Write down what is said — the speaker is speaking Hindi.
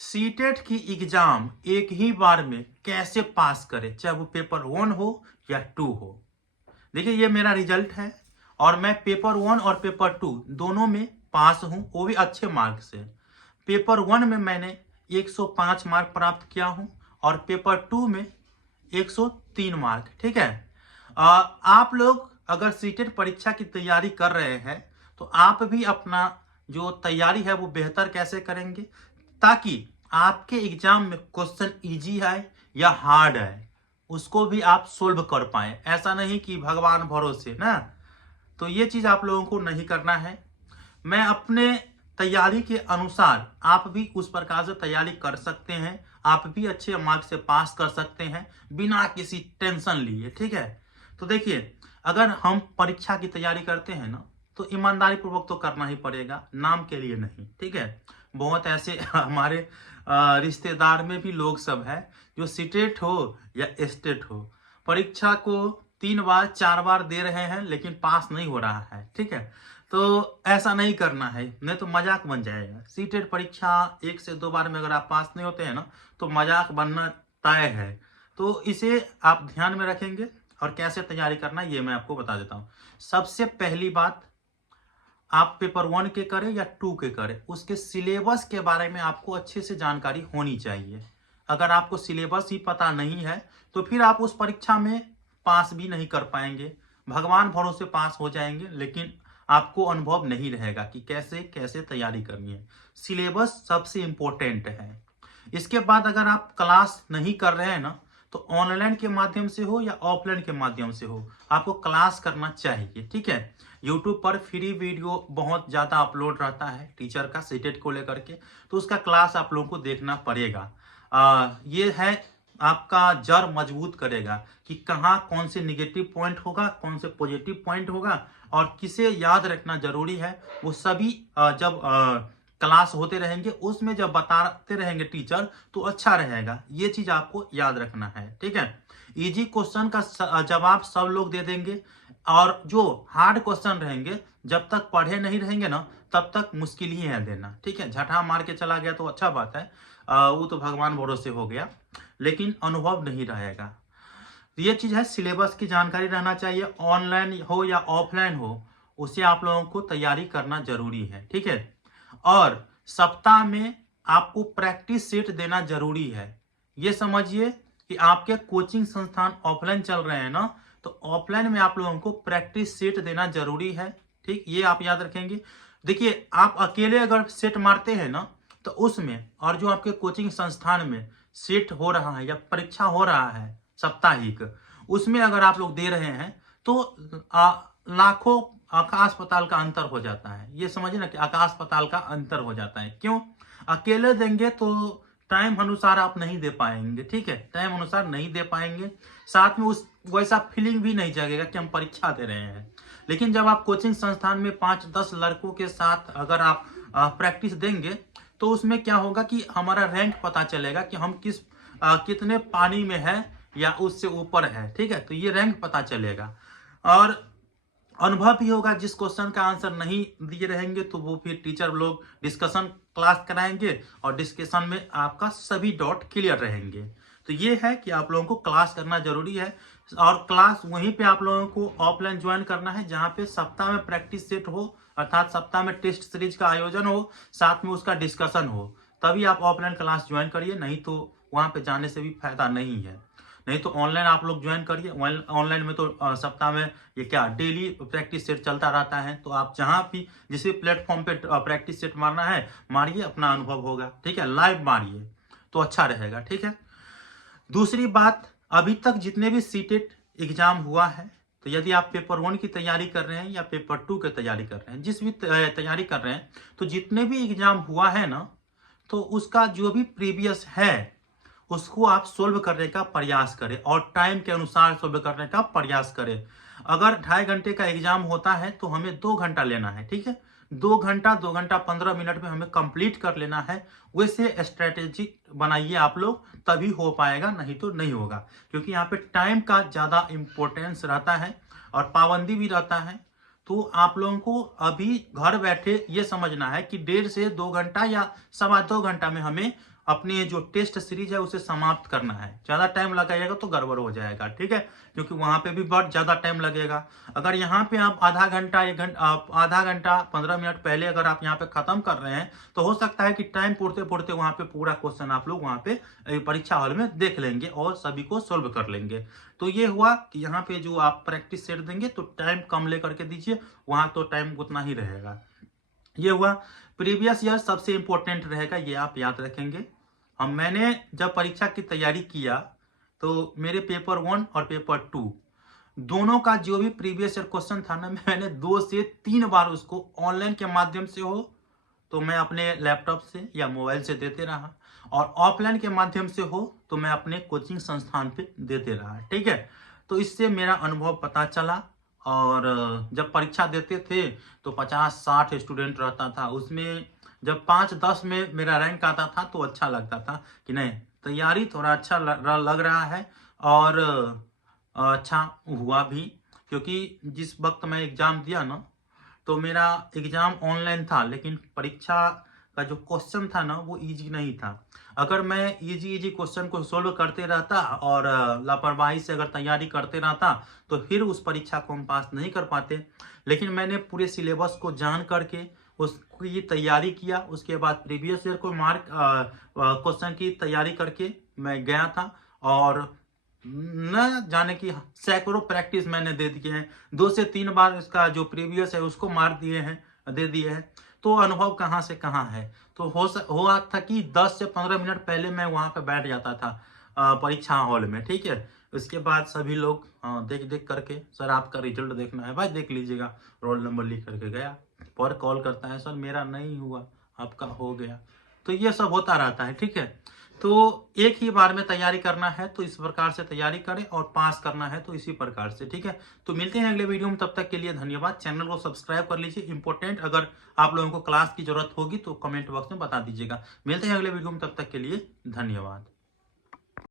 सीटेट की एग्जाम एक ही बार में कैसे पास करें, चाहे वो पेपर 1 हो या 2 हो। देखिए ये मेरा रिजल्ट है और मैं पेपर 1 और पेपर 2 दोनों में पास हूं, वो भी अच्छे मार्क से। पेपर 1 में मैंने 105 मार्क प्राप्त किया हूं और पेपर 2 में 103 मार्क। ठीक है। आप लोग अगर सीटेट परीक्षा की तैयारी कर रहे हैं तो आप भी अपना जो तैयारी है वो बेहतर कैसे करेंगे, ताकि आपके एग्जाम में क्वेश्चन इजी आए या हार्ड आए उसको भी आप सोल्व कर पाए। ऐसा नहीं कि भगवान भरोसे ना, तो ये चीज आप लोगों को नहीं करना है। मैं अपने तैयारी के अनुसार आप भी उस प्रकार से तैयारी कर सकते हैं, आप भी अच्छे मार्क्स से पास कर सकते हैं बिना किसी टेंशन लिए। ठीक है। तो देखिए, अगर हम परीक्षा की तैयारी करते हैं ना तो ईमानदारी पूर्वक तो करना ही पड़ेगा, नाम के लिए नहीं। ठीक है। बहुत ऐसे हमारे रिश्तेदार में भी लोग सब है जो सीटेट हो या स्टेट हो, परीक्षा को 3 बार 4 बार दे रहे हैं लेकिन पास नहीं हो रहा है। ठीक है। तो ऐसा नहीं करना है, नहीं तो मजाक बन जाएगा। सीटेट परीक्षा 1 से 2 बार में अगर आप पास नहीं होते हैं ना तो मजाक बनना तय है। तो इसे आप ध्यान में रखेंगे और कैसे तैयारी करना ये मैं आपको बता देता हूँ। सबसे पहली बात, आप पेपर 1 के करें या 2 के करें, उसके सिलेबस के बारे में आपको अच्छे से जानकारी होनी चाहिए। अगर आपको सिलेबस ही पता नहीं है तो फिर आप उस परीक्षा में पास भी नहीं कर पाएंगे। भगवान भरोसे पास हो जाएंगे लेकिन आपको अनुभव नहीं रहेगा कि कैसे कैसे तैयारी करनी है। सिलेबस सबसे इंपॉर्टेंट है। इसके बाद अगर आप क्लास नहीं कर रहे हैं ना तो ऑनलाइन के माध्यम से हो या ऑफलाइन के माध्यम से हो, आपको क्लास करना चाहिए। ठीक है। यूट्यूब पर फ्री वीडियो बहुत ज्यादा अपलोड रहता है टीचर का सीटेट को लेकर के, तो उसका क्लास आप लोगों को देखना पड़ेगा। ये है आपका जड़ मजबूत करेगा कि कहाँ कौन से निगेटिव पॉइंट होगा, कौन से पॉजिटिव पॉइंट होगा और किसे याद रखना जरूरी है। वो सभी जब क्लास होते रहेंगे उसमें जब बताते रहेंगे टीचर तो अच्छा रहेगा। ये चीज आपको याद रखना है। ठीक है। इजी क्वेश्चन का जवाब सब लोग दे देंगे और जो हार्ड क्वेश्चन रहेंगे जब तक पढ़े नहीं रहेंगे ना तब तक मुश्किल ही है देना। ठीक है। झटहा मार के चला गया तो अच्छा बात है, वो तो भगवान भरोसे हो गया, लेकिन अनुभव नहीं रहेगा। ये चीज है, सिलेबस की जानकारी रहना चाहिए। ऑनलाइन हो या ऑफलाइन हो उसे आप लोगों को तैयारी करना जरूरी है। ठीक है। और सप्ताह में आपको प्रैक्टिस सेट देना जरूरी है। ये समझिए कि आपके कोचिंग संस्थान ऑफलाइन चल रहे हैं ना, तो ऑफलाइन में आप लोगों को प्रैक्टिस सेट देना जरूरी है। ठीक, ये आप याद रखेंगे। देखिए, आप अकेले अगर सेट मारते हैं ना तो उसमें, और जो आपके कोचिंग संस्थान में सेट हो रहा है या परीक्षा हो रहा है साप्ताहिक, उसमें अगर आप लोग दे रहे हैं तो लाखों आकाश पताल का अंतर हो जाता है। ये समझिए ना कि आकाश पताल का अंतर हो जाता है। क्यों? अकेले देंगे तो टाइम अनुसार आप नहीं दे पाएंगे। ठीक है। टाइम अनुसार नहीं दे पाएंगे, साथ में उस वैसा फीलिंग भी नहीं जगेगा कि हम परीक्षा दे रहे हैं। लेकिन जब आप कोचिंग संस्थान में 5-10 लड़कों के साथ अगर आप प्रैक्टिस देंगे तो उसमें क्या होगा कि हमारा रैंक पता चलेगा कि हम कितने पानी में है या उससे ऊपर है। ठीक है। तो ये रैंक पता चलेगा और अनुभव भी होगा। जिस क्वेश्चन का आंसर नहीं दिए रहेंगे तो वो फिर टीचर लोग डिस्कशन क्लास कराएंगे और डिस्कशन में आपका सभी डाउट क्लियर रहेंगे। तो ये है कि आप लोगों को क्लास करना जरूरी है और क्लास वहीं पे आप लोगों को ऑफलाइन ज्वाइन करना है जहाँ पे सप्ताह में प्रैक्टिस सेट हो, अर्थात सप्ताह में टेस्ट सीरीज का आयोजन हो, साथ में उसका डिस्कशन हो, तभी आप ऑफलाइन क्लास ज्वाइन करिए। नहीं तो वहां पे जाने से भी फायदा नहीं है। नहीं तो ऑनलाइन आप लोग ज्वाइन करिए। ऑनलाइन में तो सप्ताह में ये क्या डेली प्रैक्टिस सेट चलता रहता है, तो आप जहां भी जिस भी प्लेटफॉर्म पे प्रैक्टिस सेट मारना है मारिए, अपना अनुभव होगा। ठीक है। लाइव मारिए तो अच्छा रहेगा। ठीक है। दूसरी बात, अभी तक जितने भी सीटेट एग्जाम हुआ है, तो यदि आप पेपर 1 की तैयारी कर रहे हैं या पेपर 2 की तैयारी कर रहे हैं, जिस भी तैयारी कर रहे हैं, तो जितने भी एग्जाम हुआ है ना तो उसका जो भी प्रीवियस है उसको आप सोल्व करने का प्रयास करें और टाइम के अनुसार सोल्व करने का प्रयास करें। अगर 2.5 घंटे का एग्जाम होता है तो हमें 2 घंटा लेना है। ठीक है। 2 घंटा 15 मिनट में हमें कंप्लीट कर लेना है। वैसे स्ट्रेटेजी बनाइए आप लोग, तभी हो पाएगा, नहीं तो नहीं होगा। क्योंकि यहाँ पे टाइम का ज्यादा इंपॉर्टेंस रहता है और पाबंदी भी रहता है। तो आप लोगों को अभी घर बैठे ये समझना है कि 1.5 से 2 घंटा या 2.25 घंटा में हमें अपनी जो टेस्ट सीरीज है उसे समाप्त करना है। ज़्यादा टाइम लगाइएगा तो गड़बड़ हो जाएगा, ठीक है, क्योंकि वहाँ पे भी बहुत ज़्यादा टाइम लगेगा। अगर यहाँ पे आप आधा घंटा 15 मिनट पहले अगर आप यहाँ पे ख़त्म कर रहे हैं तो हो सकता है कि टाइम पढ़ते पढ़ते वहाँ पे पूरा क्वेश्चन आप लोग वहाँ पे परीक्षा हॉल में देख लेंगे और सभी को सोल्व कर लेंगे। तो ये हुआ कि यहाँ पे जो आप प्रैक्टिस सेट देंगे तो टाइम कम लेकर के दीजिए, वहाँ तो टाइम उतना ही रहेगा। ये हुआ। प्रीवियस ईयर सबसे इंपॉर्टेंट रहेगा, ये आप याद रखेंगे। अब मैंने जब परीक्षा की तैयारी किया तो मेरे पेपर 1 और पेपर 2 दोनों का जो भी प्रीवियस ईयर क्वेश्चन था ना, मैंने 2 से 3 बार उसको ऑनलाइन के माध्यम से हो तो मैं अपने लैपटॉप से या मोबाइल से देते रहा, और ऑफलाइन के माध्यम से हो तो मैं अपने कोचिंग संस्थान पे देते रहा, ठीक है। तो इससे मेरा अनुभव पता चला। और जब परीक्षा देते थे तो 50-60 स्टूडेंट रहता था, उसमें जब 5-10 में मेरा रैंक आता था तो अच्छा लगता था कि नहीं, तैयारी थोड़ा अच्छा लग रहा है। और अच्छा हुआ भी, क्योंकि जिस वक्त मैं एग्ज़ाम दिया ना तो मेरा एग्ज़ाम ऑनलाइन था, लेकिन परीक्षा का जो क्वेश्चन था ना वो इजी नहीं था। अगर मैं इजी क्वेश्चन को सोल्व करते रहता और लापरवाही से अगर तैयारी करते रहता तो फिर उस परीक्षा को हम पास नहीं कर पाते। लेकिन मैंने पूरे सिलेबस को जान करके उसकी तैयारी किया, उसके बाद प्रीवियस ईयर को क्वेश्चन की तैयारी करके मैं गया था, और न जाने की सैकड़ों प्रैक्टिस मैंने दे दिए हैं। 2 से 3 बार इसका जो प्रीवियस है उसको मार दिए हैं, दे दिए हैं। तो अनुभव कहाँ से कहाँ है। तो हुआ था कि 10 से 15 मिनट पहले मैं वहाँ पे बैठ जाता था परीक्षा हॉल में, ठीक है। उसके बाद सभी लोग देख करके, सर आपका रिजल्ट देखना है, भाई देख लीजिएगा, रोल नंबर लिख करके गया, पर कॉल करता है, सर मेरा नहीं हुआ, आपका हो गया। तो ये सब होता रहता है, ठीक है। तो एक ही बार में तैयारी करना है तो इस प्रकार से तैयारी करें, और पास करना है तो इसी प्रकार से, ठीक है। तो मिलते हैं अगले वीडियो में, तब तक के लिए धन्यवाद। चैनल को सब्सक्राइब कर लीजिए, इंपॉर्टेंट अगर आप लोगों को क्लास की जरूरत होगी तो कमेंट बॉक्स में बता दीजिएगा। मिलते हैं अगले वीडियो में, तब तक के लिए धन्यवाद।